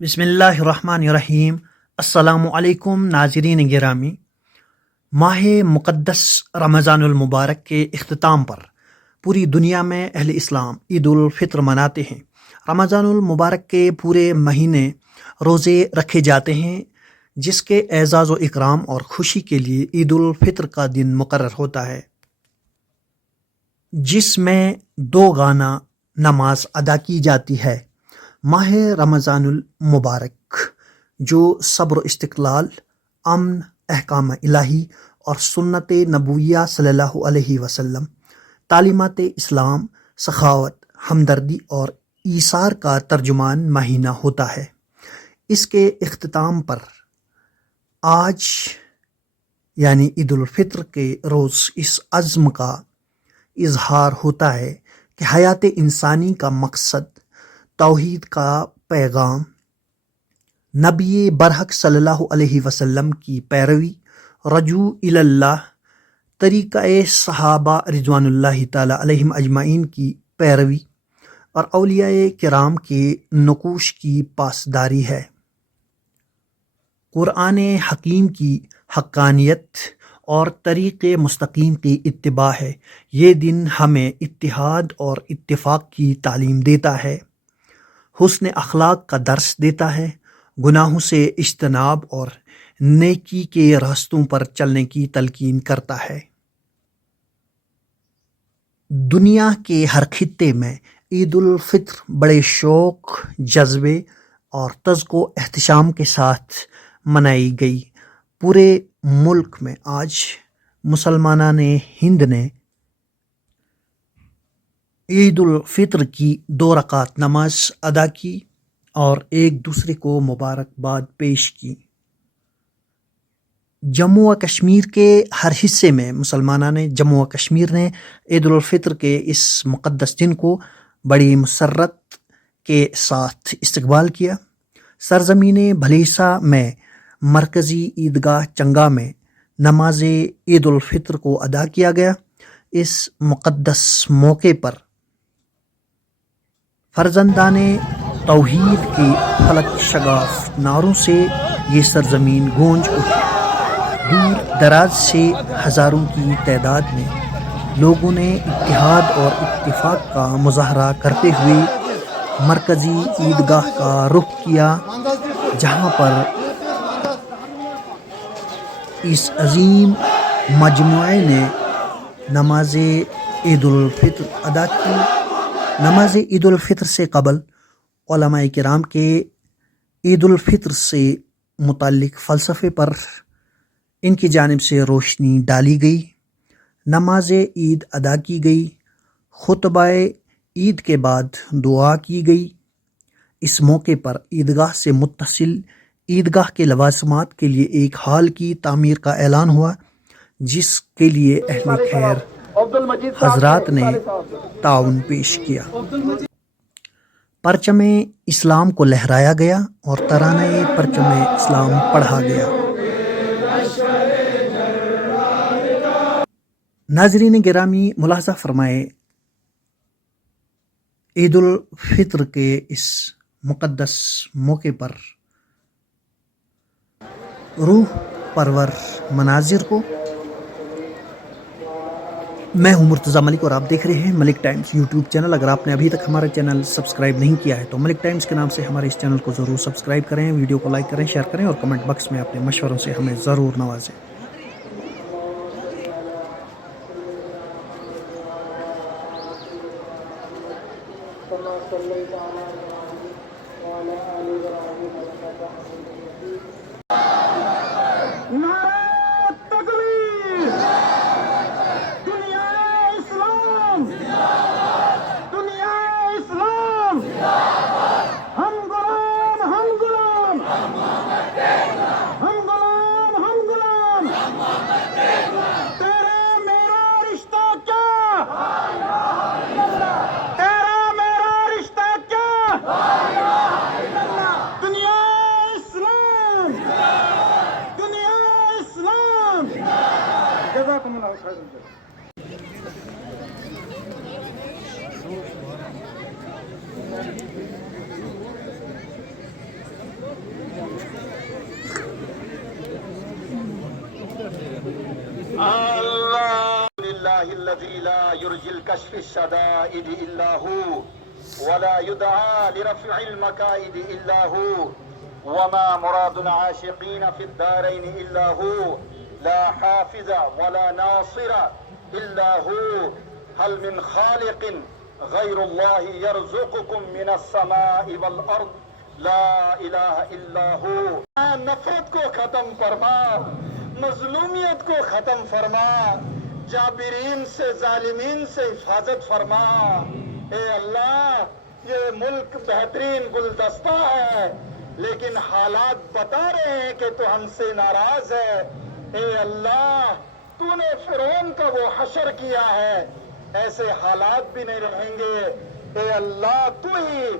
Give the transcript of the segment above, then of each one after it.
بسم اللہ الرحمن الرحیم۔ السلام علیکم ناظرین گرامی۔ ماہ مقدس رمضان المبارک کے اختتام پر پوری دنیا میں اہل اسلام عید الفطر مناتے ہیں۔ رمضان المبارک کے پورے مہینے روزے رکھے جاتے ہیں، جس کے اعزاز و اکرام اور خوشی کے لیے عید الفطر کا دن مقرر ہوتا ہے، جس میں 2 گانا نماز ادا کی جاتی ہے۔ ماہ رمضان المبارک جو صبر و استقلال، امن، احکام الہی اور سنت نبویہ صلی اللہ علیہ وسلم، تعلیمات اسلام، سخاوت، ہمدردی اور ایثار کا ترجمان مہینہ ہوتا ہے۔ اس کے اختتام پر آج یعنی عید الفطر کے روز اس عزم کا اظہار ہوتا ہے کہ حیات انسانی کا مقصد توحید کا پیغام، نبی برحق صلی اللہ علیہ وسلم کی پیروی، رجوع الی اللہ، طریقہ صحابہ رضوان اللہ تعالی علیہم اجمعین کی پیروی اور اولیاء کرام کے نقوش کی پاسداری ہے۔ قرآن حکیم کی حقانیت اور طریق مستقیم کی اتباع ہے۔ یہ دن ہمیں اتحاد اور اتفاق کی تعلیم دیتا ہے، حسن اخلاق کا درس دیتا ہے، گناہوں سے اجتناب اور نیکی کے راستوں پر چلنے کی تلقین کرتا ہے۔ دنیا کے ہر خطے میں عید الفطر بڑے شوق، جذبے اور تذک و احتشام کے ساتھ منائی گئی۔ پورے ملک میں آج مسلمانان ہند نے عید الفطر کی 2 رکعت نماز ادا کی اور ایک دوسرے کو مبارکباد پیش کی۔ جموں و کشمیر کے ہر حصے میں مسلمانان جموں و کشمیر نے عید الفطر کے اس مقدس دن کو بڑی مسرت کے ساتھ استقبال کیا۔ سرزمین بھلیسا میں مرکزی عیدگاہ چنگا میں نماز عید الفطر کو ادا کیا گیا۔ اس مقدس موقع پر فرزندان توحید کی فلک شگاف نعروں سے یہ سرزمین گونج اٹھی۔ دور دراز سے ہزاروں کی تعداد میں لوگوں نے اتحاد اور اتفاق کا مظاہرہ کرتے ہوئے مرکزی عیدگاہ کا رخ کیا، جہاں پر اس عظیم مجموعے نے نماز عید الفطر ادا کی۔ نماز عید الفطر سے قبل علماء کرام کے عید الفطر سے متعلق فلسفے پر ان کی جانب سے روشنی ڈالی گئی، نماز عید ادا کی گئی، خطبہ عید کے بعد دعا کی گئی۔ اس موقع پر عیدگاہ سے متصل عیدگاہ کے لوازمات کے لیے ایک ہال کی تعمیر کا اعلان ہوا، جس کے لیے اہل خیر حضرات نے تعاون پیش کیا۔ پرچم اسلام کو لہرایا گیا اور ترانہ پرچم اسلام پڑھا گیا۔ ناظرین گرامی، ملاحظہ فرمائے، عید الفطر کے اس مقدس موقع پر روح پرور مناظر کو میں ہوں مرتضیٰ ملک اور آپ دیکھ رہے ہیں ملک ٹائمز یوٹیوب چینل۔ اگر آپ نے ابھی تک ہمارا چینل سبسکرائب نہیں کیا ہے تو ملک ٹائمز کے نام سے ہمارے اس چینل کو ضرور سبسکرائب کریں، ویڈیو کو لائک کریں، شیئر کریں اور کمنٹ باکس میں اپنے مشوروں سے ہمیں ضرور نوازیں۔ لكشف الشدائد إلا هو ولا يدعى لرفع المكائد إلا هو وما مراد العاشقين في الدارين إلا هو لا حافظ ولا ناصر إلا هو هل من خالق غير الله يرزقكم من السماء والأرض لا الہ الا ہو. نفرت کو ختم فرما، مظلومیت کو ختم فرما، جابرین سے ظالمین سے حفاظت فرما. اے اللہ یہ ملک بہترین گلدستہ ہے لیکن حالات بتا رہے ہیں کہ تو ہم سے ناراض ہے. اے اللہ تو نے فرعون کا وہ حشر کیا ہے، ایسے حالات بھی نہیں رہیں گے. اے اللہ تو ہی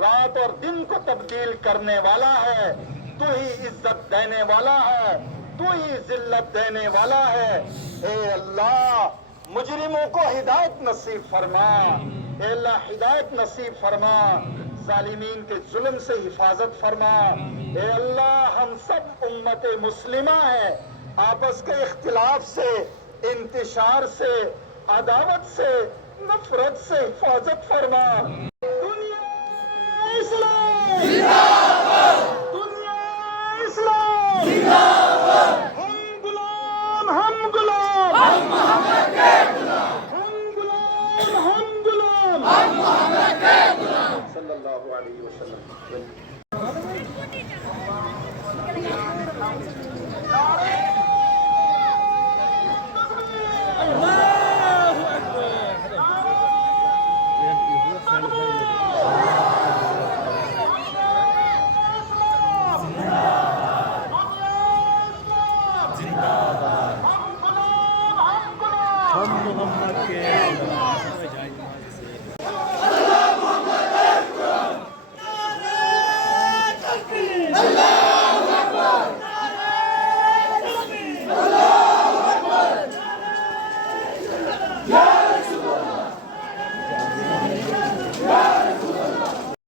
رات اور دن کو تبدیل کرنے والا ہے، تو ہی عزت دینے والا ہے، تو ہی ذلت دینے والا ہے. اے اللہ مجرموں کو ہدایت نصیب فرما. اے اللہ ہدایت نصیب فرما، ظالمین کے ظلم سے حفاظت فرما. اے اللہ ہم سب امت مسلمہ ہیں، آپس کے اختلاف سے، انتشار سے، عداوت سے، نفرت سے حفاظت فرما. دنیا اسلام زندہ باد، دنیا اسلام زندہ باد. ہم غلام، ہم غلام، ہم محمد کے غلام، ہم غلام، ہم غلام، ہم محمد کے غلام. صلی اللہ علیہ وسلم. ہم محمد کے